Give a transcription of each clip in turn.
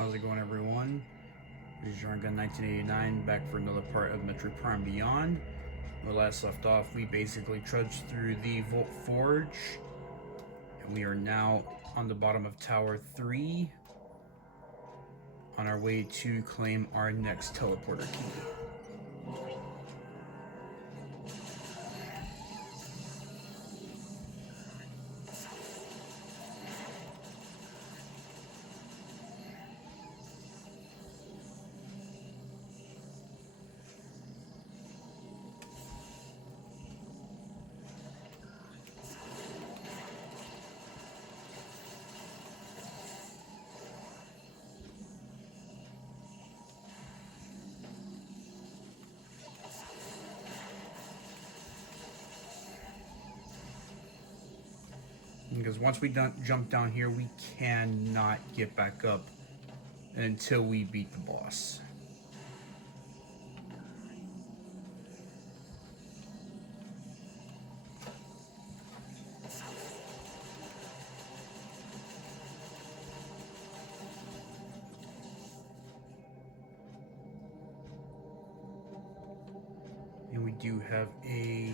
How's it going, everyone? This is Yarn Gun 1989, back for another part of Metroid Prime Beyond. When we last left off, we basically trudged through the Volt Forge, and we are now on the bottom of Tower 3, on our way to claim our next teleporter key. Because once we jump down here, we cannot get back up until we beat the boss. And we do have a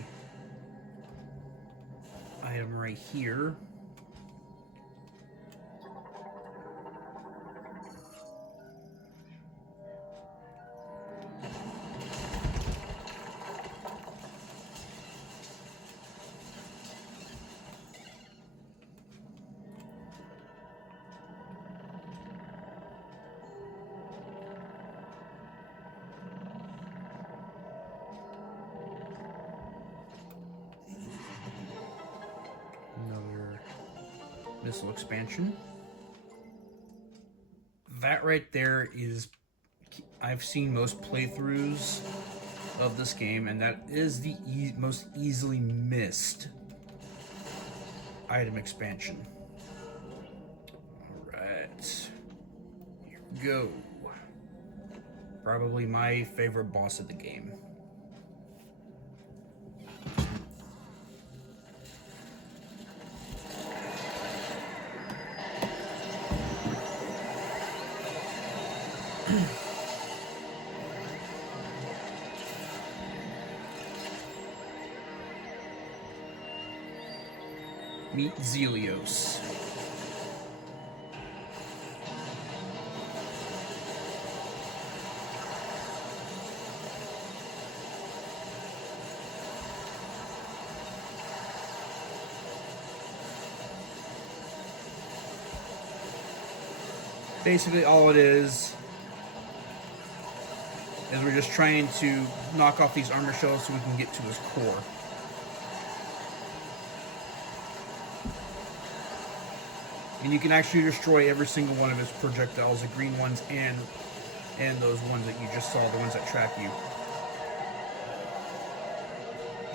item right here. Another missile expansion. That right there is, I've seen most playthroughs of this game, and that is the most easily missed item expansion. Alright, here we go. Probably my favorite boss of the game. Meet Xelios. Basically all it is we're just trying to knock off these armor shells so we can get to his core. And you can actually destroy every single one of his projectiles, the green ones and those ones that you just saw, the ones that track you.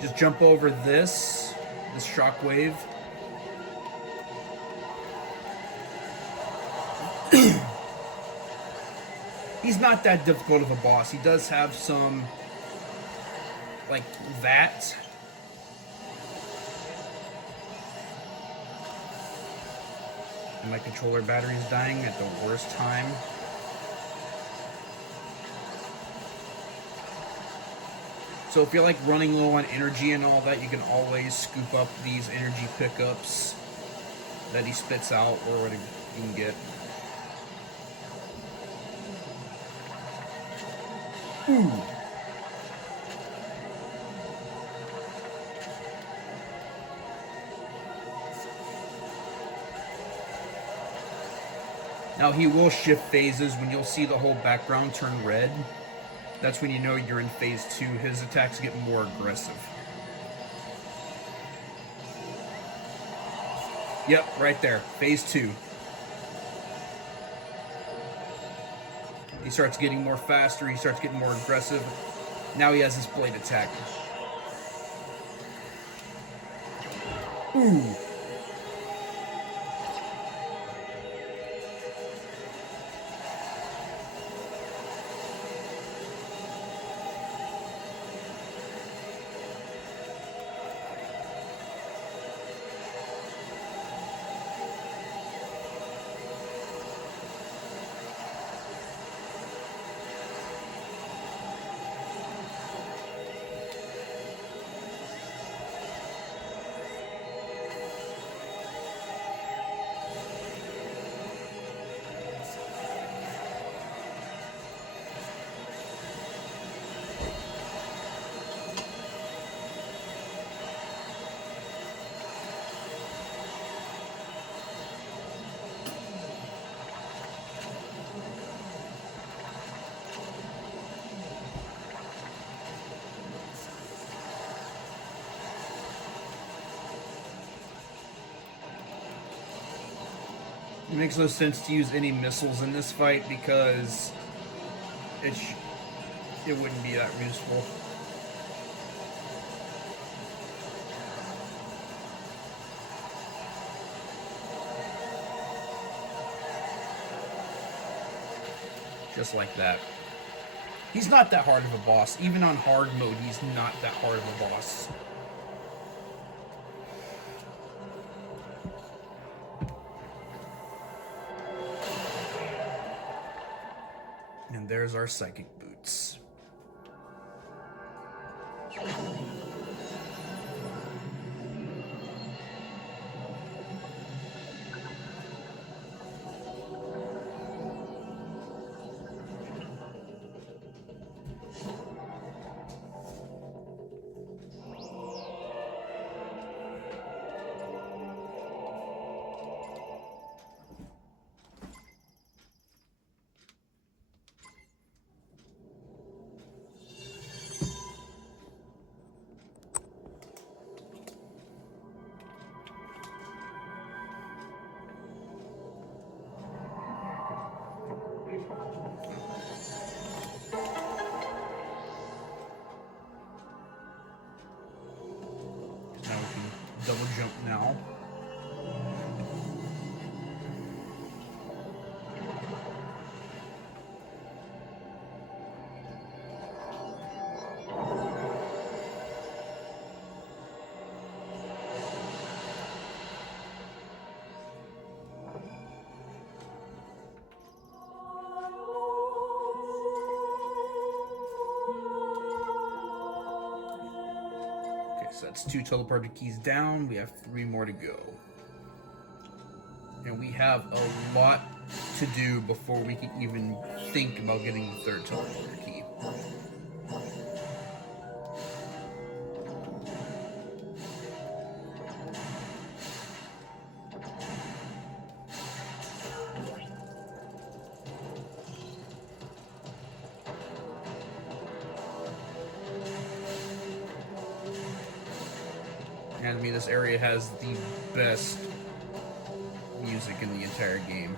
Just jump over this shockwave. He's not that difficult of a boss. He does have some, like that. And my controller battery is dying at the worst time. So if you're like running low on energy and all that, you can always scoop up these energy pickups that he spits out, or what you can get. Ooh. Now he will shift phases. When you'll see the whole background turn red, that's when you know you're in phase 2. His attacks get more aggressive. Yep, right there. Phase 2. He starts getting more faster. He starts getting more aggressive. Now he has his blade attack. Ooh. It makes no sense to use any missiles in this fight because it wouldn't be that useful. Just like that. He's not that hard of a boss. Even on hard mode, he's not that hard of a boss. And there's our psychic boots. Double jump now. So that's 2 teleported keys down. We have 3 more to go. And we have a lot to do before we can even think about getting the 3rd teleporter key. And I mean, this area has the best music in the entire game.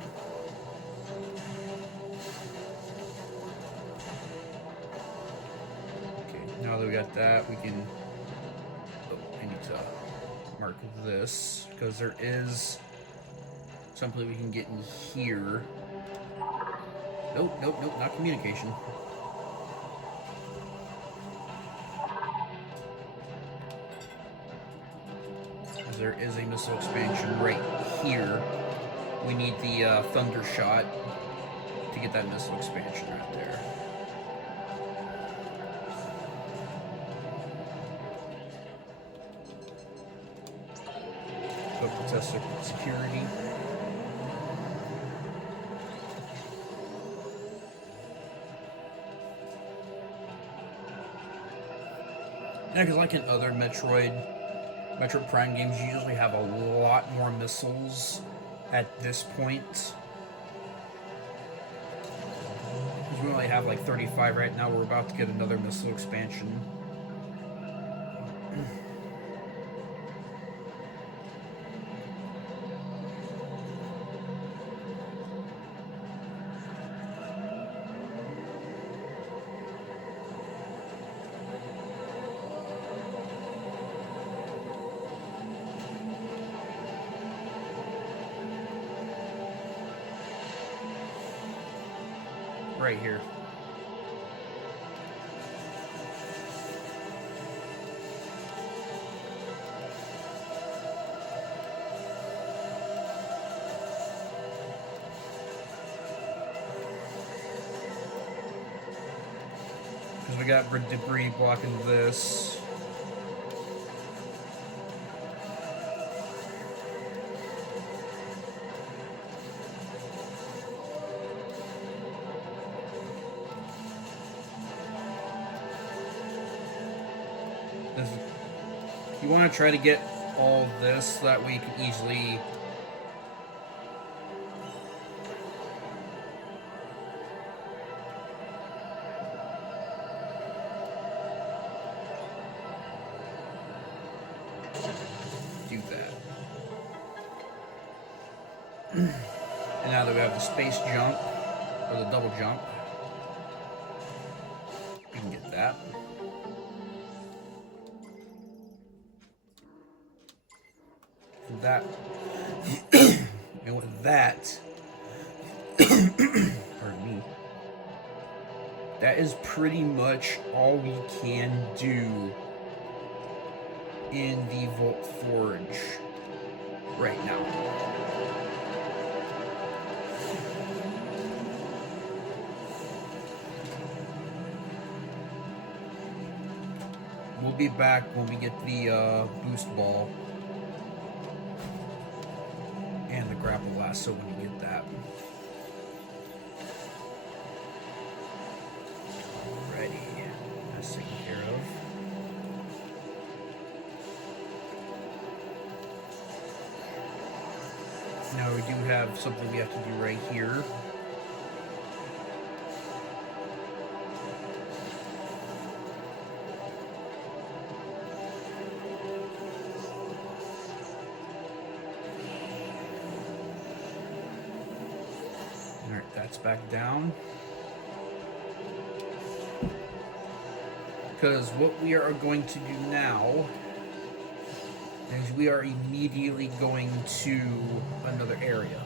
Okay, now that we got that, we can... Oh, I need to mark this, because there is something we can get in here. Nope, nope, nope, not communication. There is a missile expansion right here. We need the thunder shot to get that missile expansion right there. Go to test security. Yeah, because like in other Metroid Prime games, you usually have a lot more missiles at this point. Because we only have like 35 right now. We're about to get another missile expansion. Right here. Because we got debris blocking this. You want to try to get all this so that way you can easily do that. And now that we have the space jump, or the double jump, we can get that. And that, and with that, pardon me, that is pretty much all we can do in the Volt Forge right now. We'll be back when we get the boost ball and the grapple lasso when you get that. Alrighty, that's taken care of. Now we do have something we have to do right here. Alright, that's back down. Because what we are going to do now is we are immediately going to another area.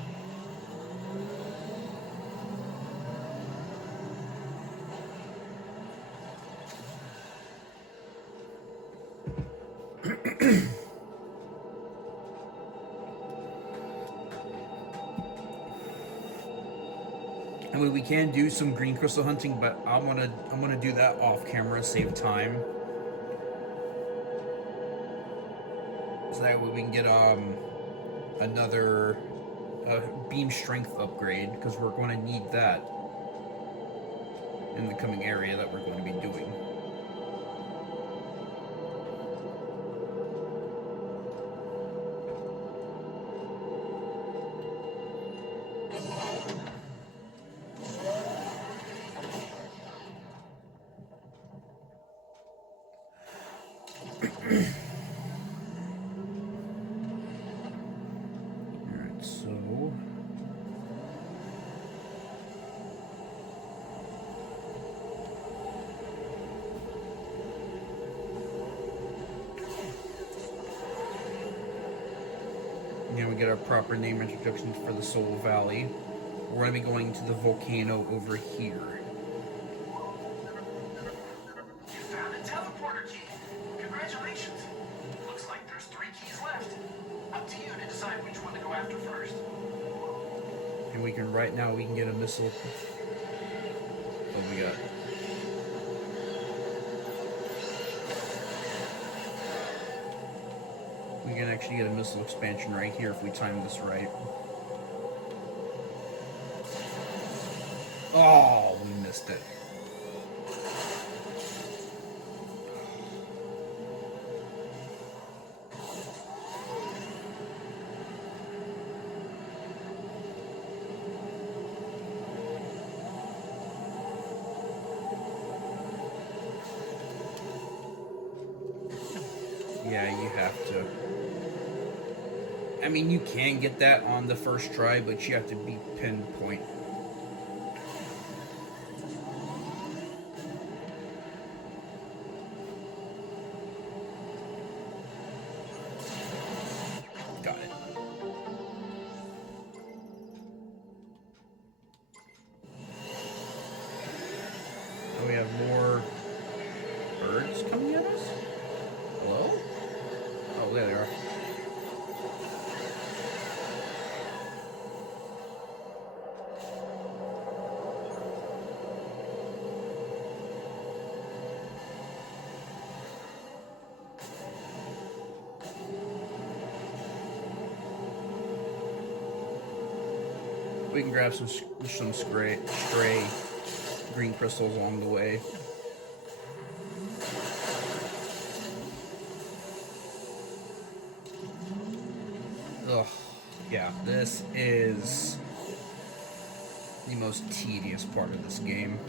I mean, we can do some green crystal hunting, but I'm gonna do that off camera, save time. So that way we can get another beam strength upgrade, because we're going to need that in the coming area that we're going to be doing. Alright, so now we get our proper name introduction for the Soul Valley. We're going to be going to the volcano over here. You found a teleporter key. Congratulations. Looks like there's 3 keys left. Up to you to decide which one to go after first. And we can, right now, we can get a missile. What we got? We can actually get a missile expansion right here if we time this right. Oh, we missed it. Yeah, you have to. I mean, you can get that on the first try, but you have to be pinpoint. Got it. Oh, we have more birds coming at us? Hello? Oh, there they are. We can grab some stray green crystals along the way. Ugh, yeah, this is the most tedious part of this game.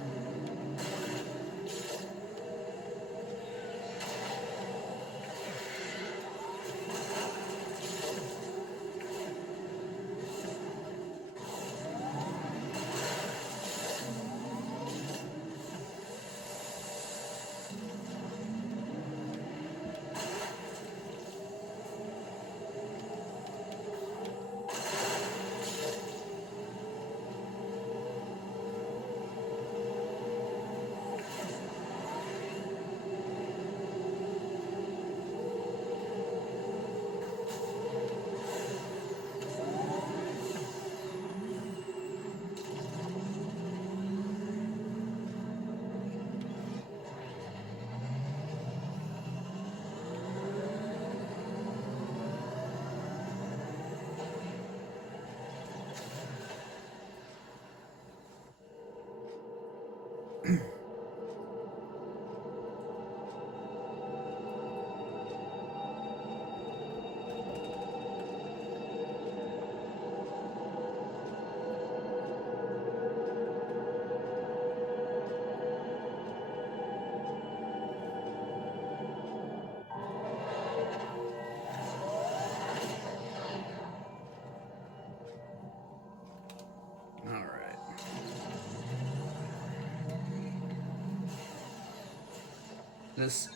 This.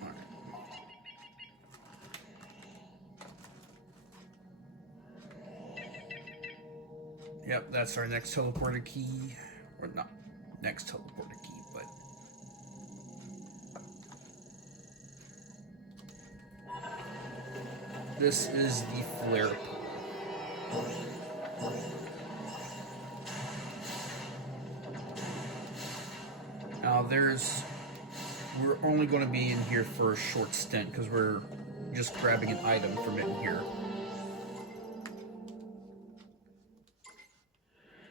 Alright. Yep, that's our next teleporter key. Or not next teleporter key, but. This is the flare pool. Now we're only going to be in here for a short stint because we're just grabbing an item from in here.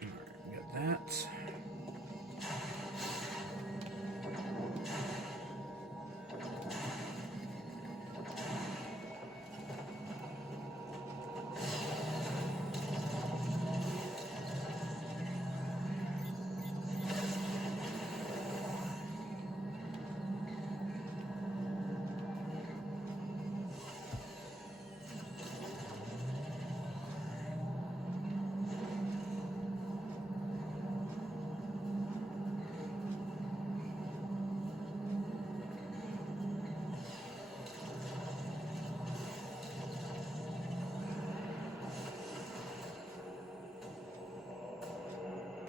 Alright, we got that.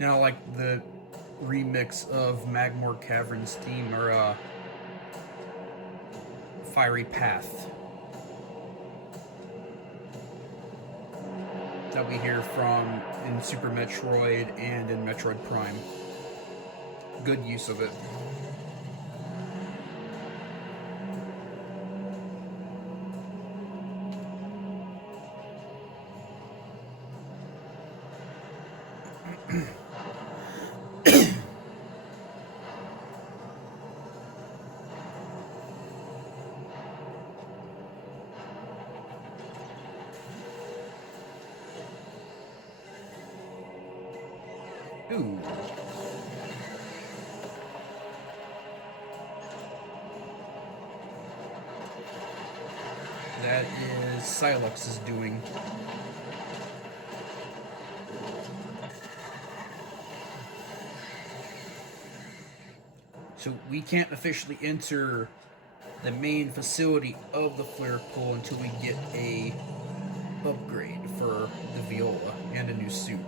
Now, like the remix of Magmore Cavern's theme, or Fiery Path, that we hear from in Super Metroid and in Metroid Prime. Good use of it. Ooh. That is Silux's doing. So we can't officially enter the main facility of the flare pool until we get a upgrade for the Viola and a new suit.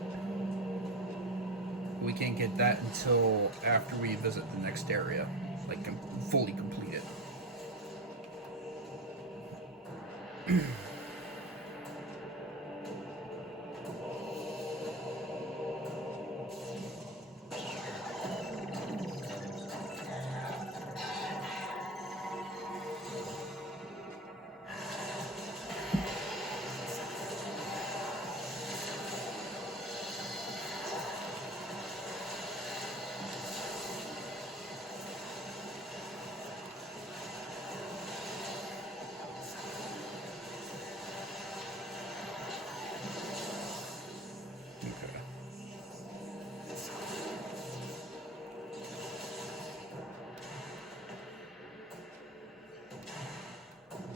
We can't get that until after we visit the next area, like fully complete it.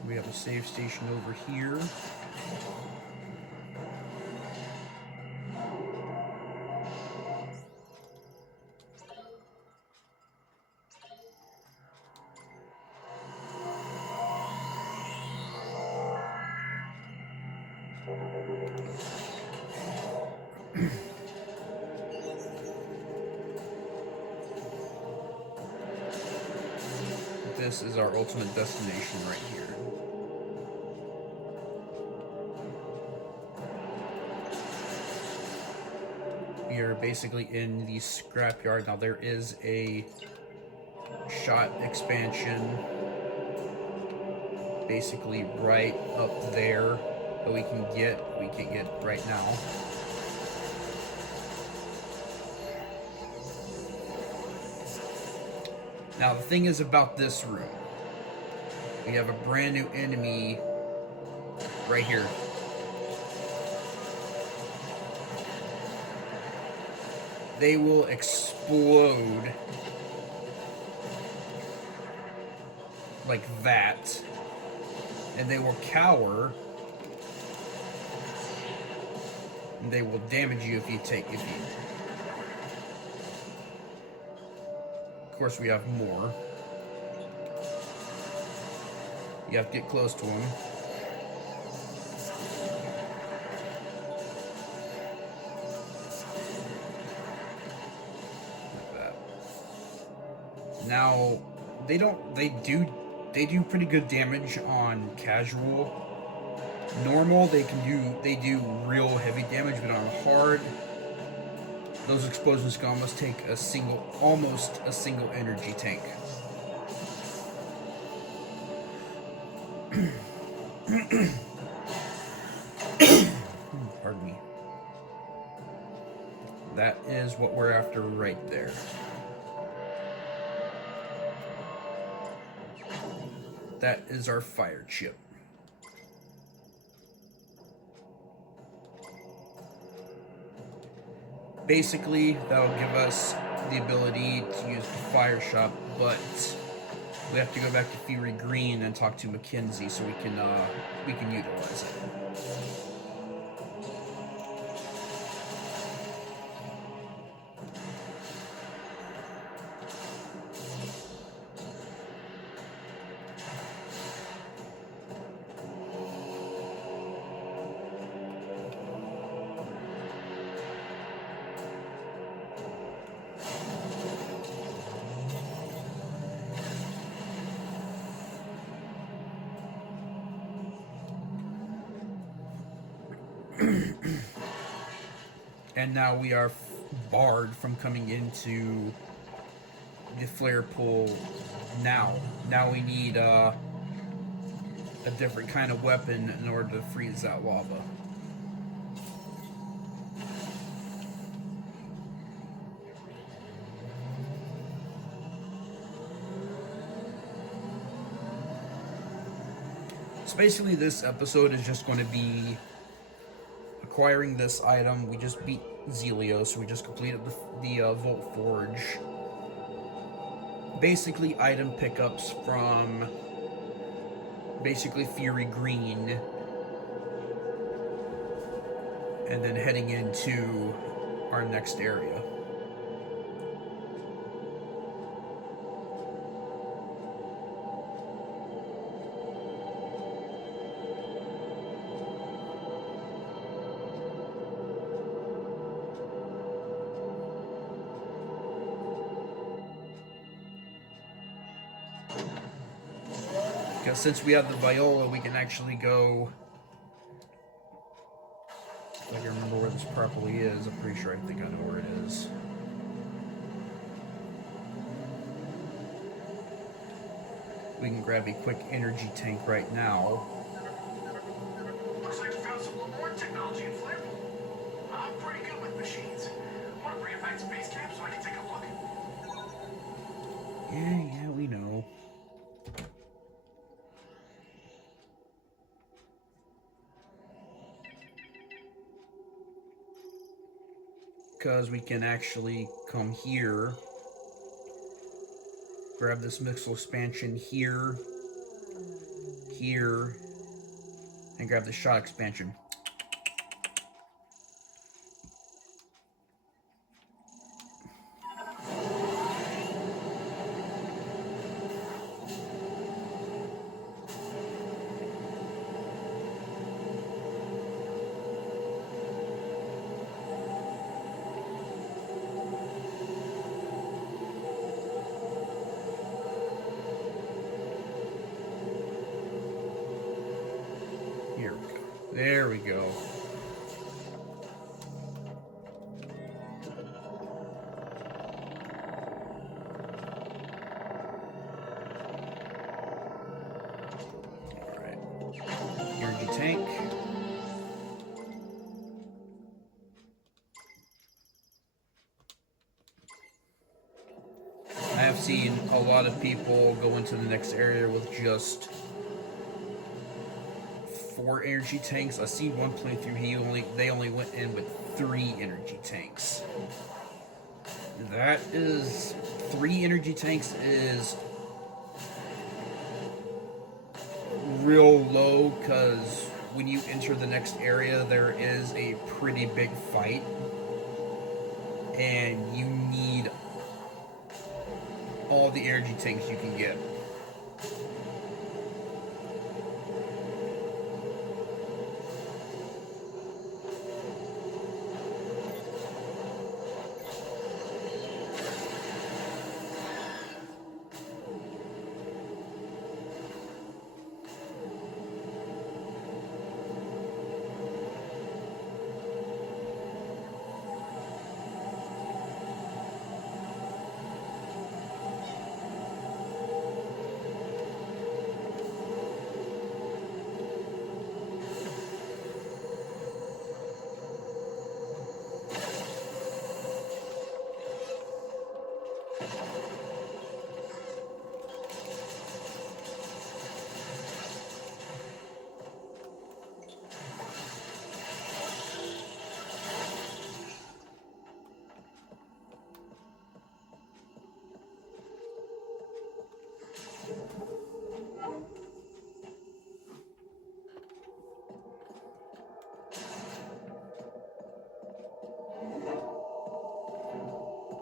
We have a save station over here. This is our ultimate destination right here. We are basically in the scrapyard. Now there is a shot expansion basically right up there that we can get right now. Now the thing is about this room, we have a brand new enemy right here. They will explode like that, and they will cower, and they will damage you if you Of course, we have more. You have to get close to him. Like that. Now, they do pretty good damage on casual. Normal, they do real heavy damage, but on hard, those explosions can almost take almost a single energy tank. Pardon me. That is what we're after right there. That is our fire chip. Basically, that'll give us the ability to use the fire shot, but we have to go back to Fury Green and talk to Mackenzie so we can utilize it. And now we are barred from coming into the flare pool now. Now we need a different kind of weapon in order to freeze that lava. So basically this episode is just going to be acquiring this item. We just beat Xelios, so we just completed the Volt Forge. Basically item pickups from basically Fury Green, and then heading into our next area. Because since we have the Viola, we can actually go... If I can remember where this properly is, I'm pretty sure I think I know where it is. We can grab a quick energy tank right now. Looks like you found some more technology in Flare. I'm pretty good with machines. Want to bring it back to base camp so I can take a look? Yeah, we know. Because we can actually come here, grab this missile expansion here, and grab the shot expansion. Here we go. There we go. Alright. Energy tank. I have seen a lot of people go into the next area with just 4 energy tanks. I see one playthrough, they only went in with 3 energy tanks. That is 3 energy tanks is real low, because when you enter the next area there is a pretty big fight and you need all the energy tanks you can get.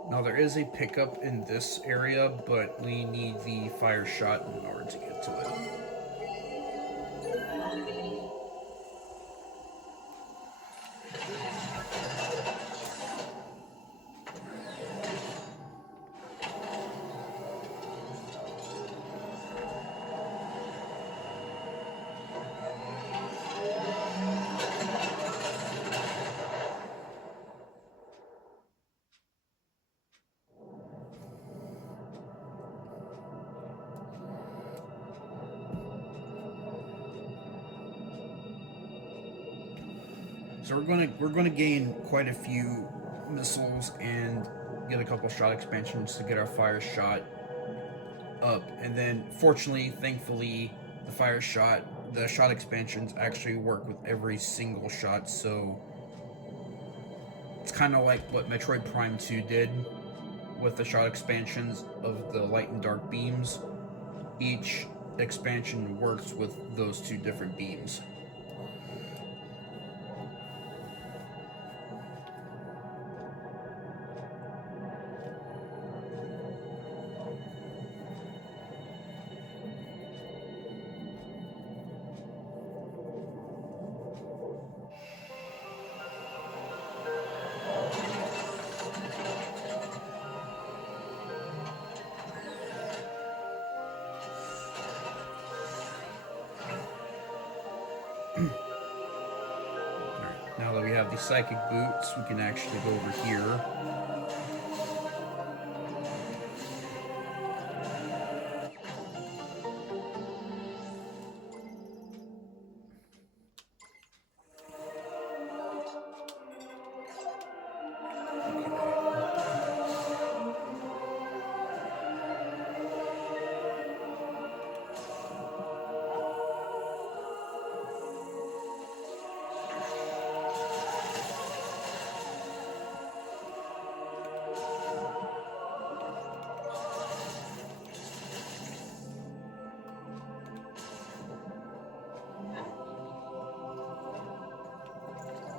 Now there is a pickup in this area, but we need the fire shot in order to get to it. So we're gonna gain quite a few missiles and get a couple shot expansions to get our fire shot up, and then fortunately, thankfully, the shot expansions actually work with every single shot. So it's kind of like what Metroid Prime 2 did with the shot expansions of the light and dark beams. Each expansion works with those two different beams. Now that we have the psychic boots, we can actually go over here.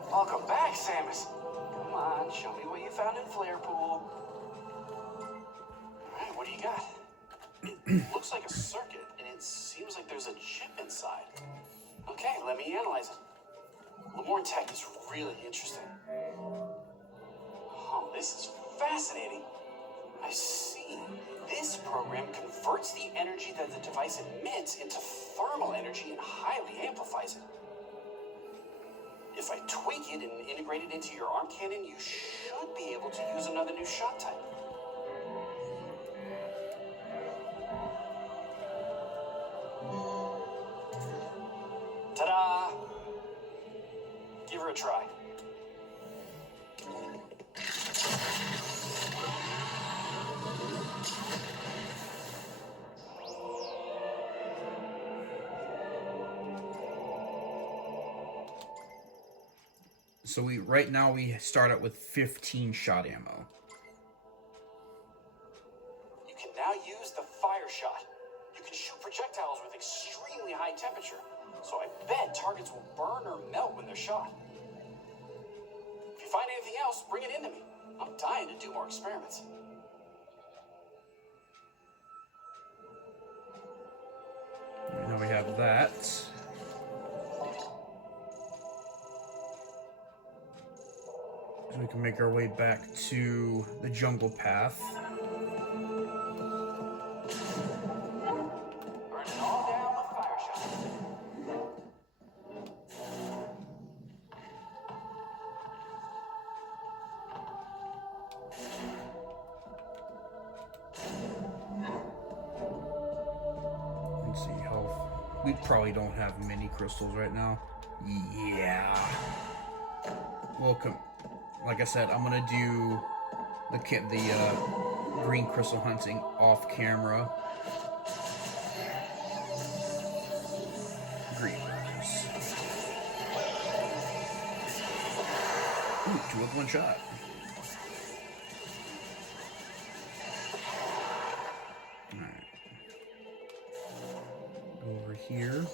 Welcome back, Samus. Come on, show me what you found in Flare Pool. Alright, what do you got? It looks like a circuit, and it seems like there's a chip inside. Okay, let me analyze it. Lemore tech is really interesting. Oh, this is fascinating. I see. This program converts the energy that the device emits into thermal energy and highly amplifies it. If I tweak it and integrate it into your arm cannon, you should be able to use another new shot type. Ta-da! Give her a try. So right now we start out with 15 shot ammo. You can now use the fire shot. You can shoot projectiles with extremely high temperature, so I bet targets will burn or melt when they're shot. If you find anything else, bring it into me. I'm dying to do more experiments. Now we have that. So we can make our way back to the jungle path. Burn it all down with fire shot. Let's see how... We probably don't have many crystals right now. Yeah. Welcome. Like I said, I'm gonna do the green crystal hunting off camera. Green ones. Ooh, 2 with 1 shot. Alright. Go over here.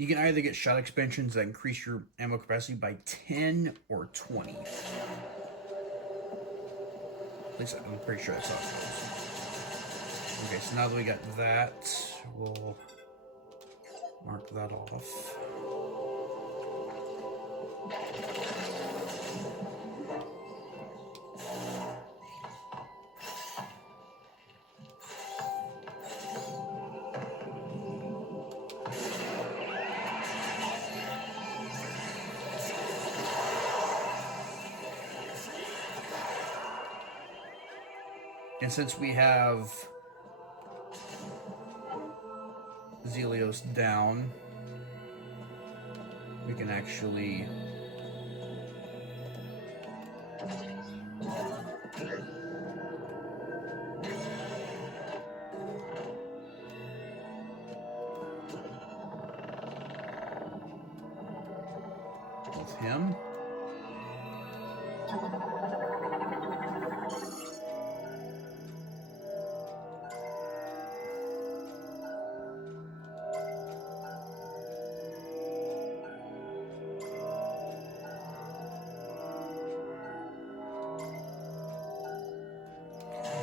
You can either get shot expansions that increase your ammo capacity by 10 or 20. At least I'm pretty sure that's how it goes. Okay, so now that we got that, we'll mark that off. And since we have Xelios down, we can actually with him.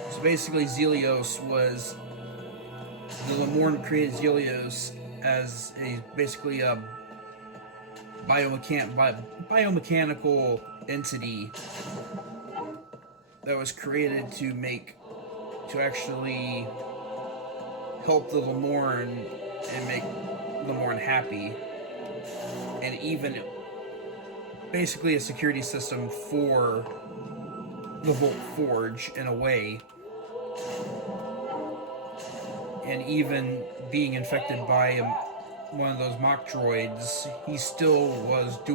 So basically, Xelios was the Lemorn created Xelios as a basically a biomechanical entity that was created to actually help the Lemorn and make Lemorn happy, and even basically a security system for the Volt Forge in a way. And even being infected by one of those mock droids, he still wanted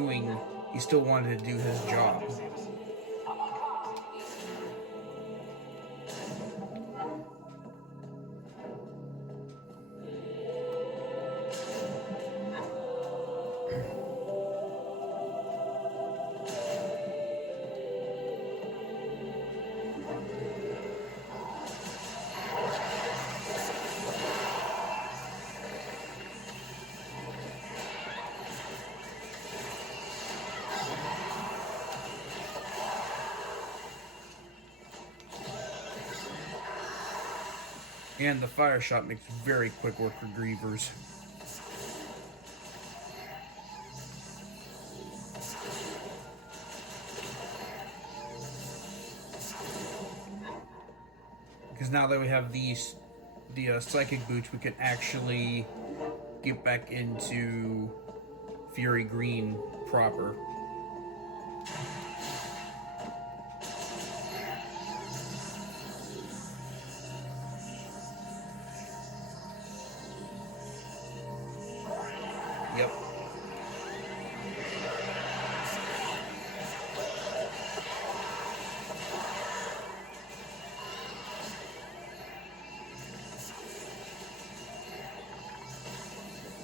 to do his job. And the fire shot makes very quick work for Grievers. Because now that we have the psychic boots, we can actually get back into Fury Green proper. Yep.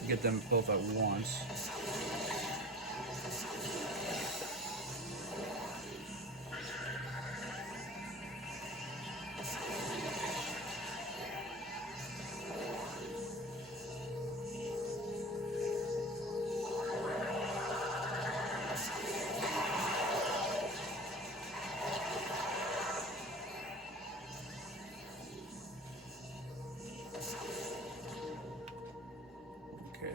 Get them both at once. Okay.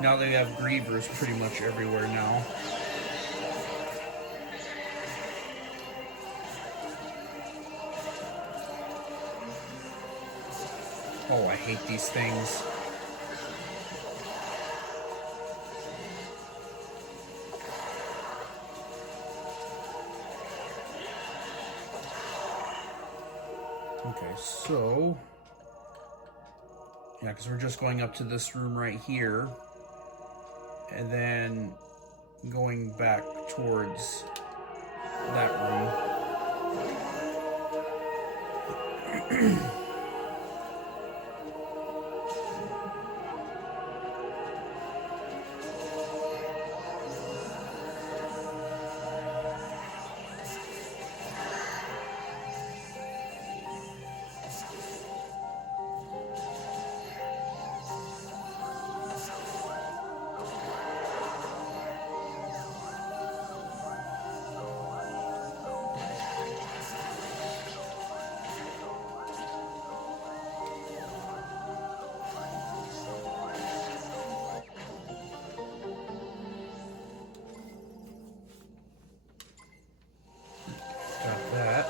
Now they have Grievers pretty much everywhere now. Oh, I hate these things. Okay, so... yeah, because we're just going up to this room right here. And then going back towards that room. Got that.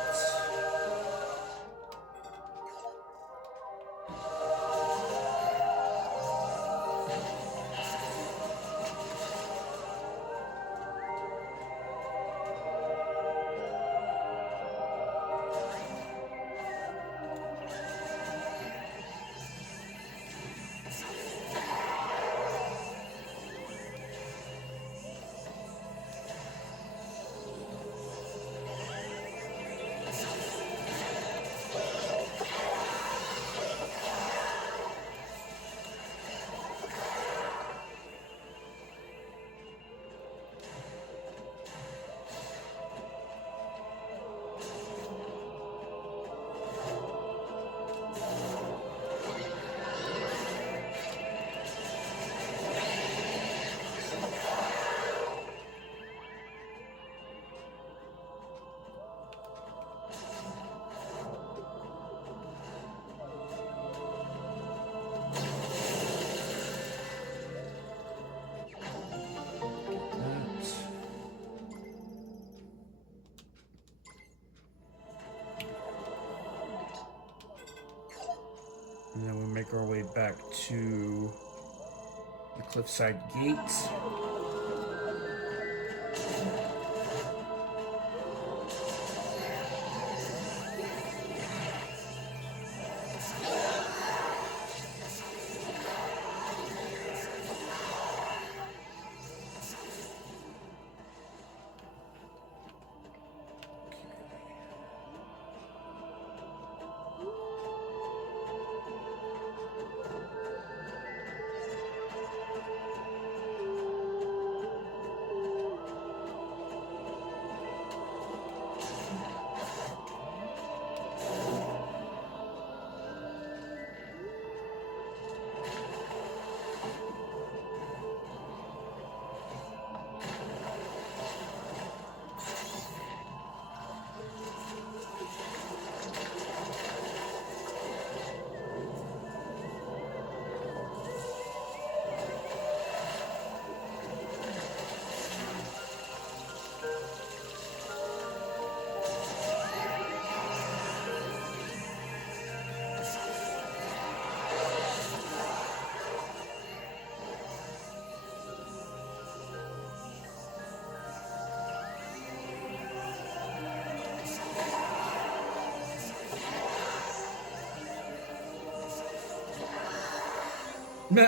And then we make our way back to the cliffside gate.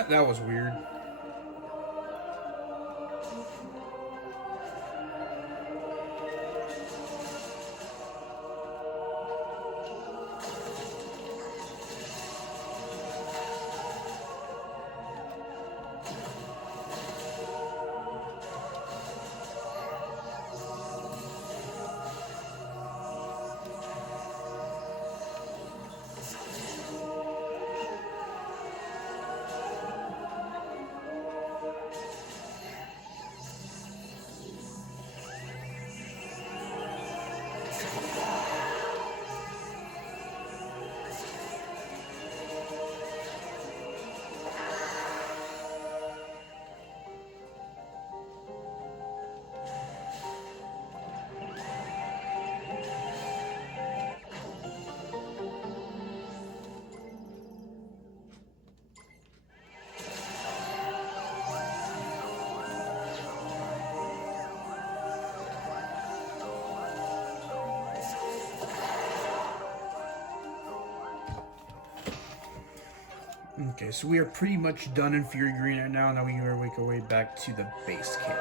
That was weird. Okay, so we are pretty much done in Fury Green right now. Now we can make our way back to the base camp.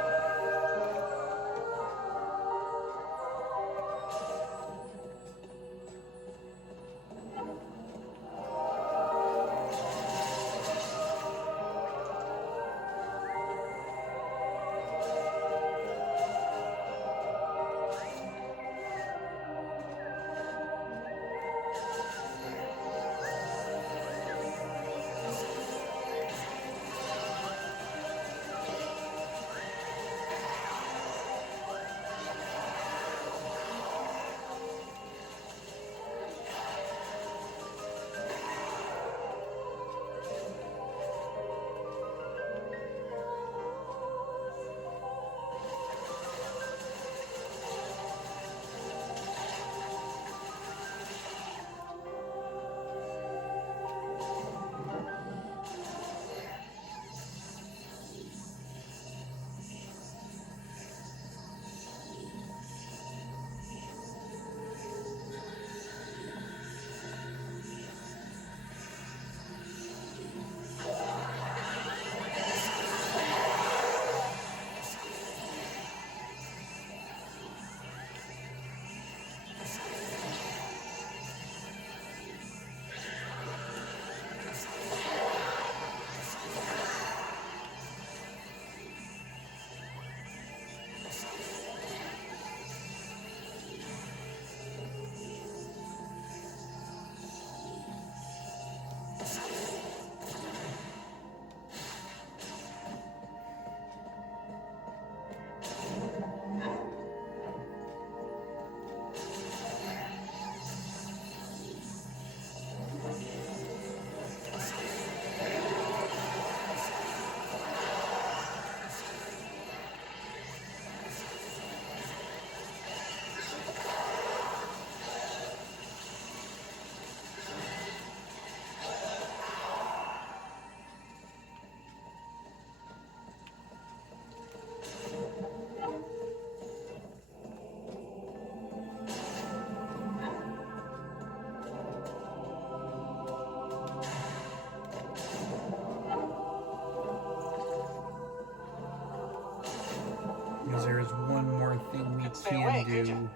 do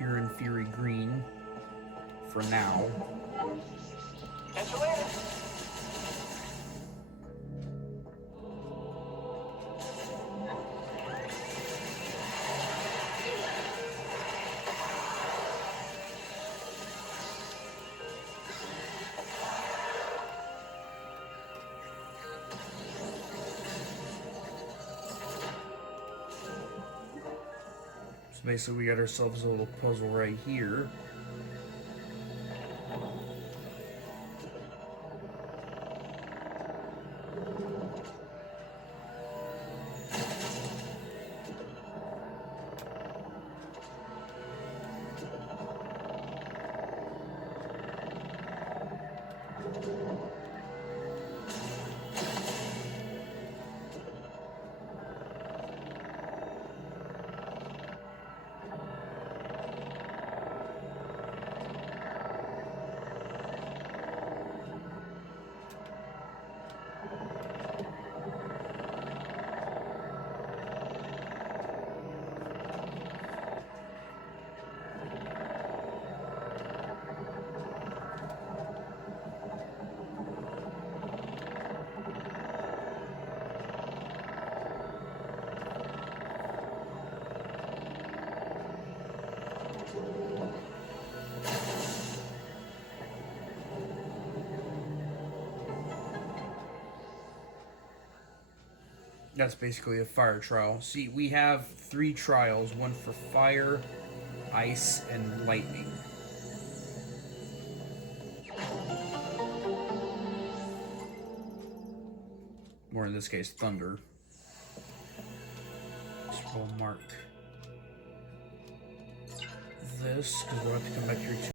Urine Fury Green for now. Catch you later. So basically we got ourselves a little puzzle right here. That's basically a fire trial. See, we have 3 trials, one for fire, ice, and lightning. Or in this case, thunder. So we'll mark this, because we'll have to come back here to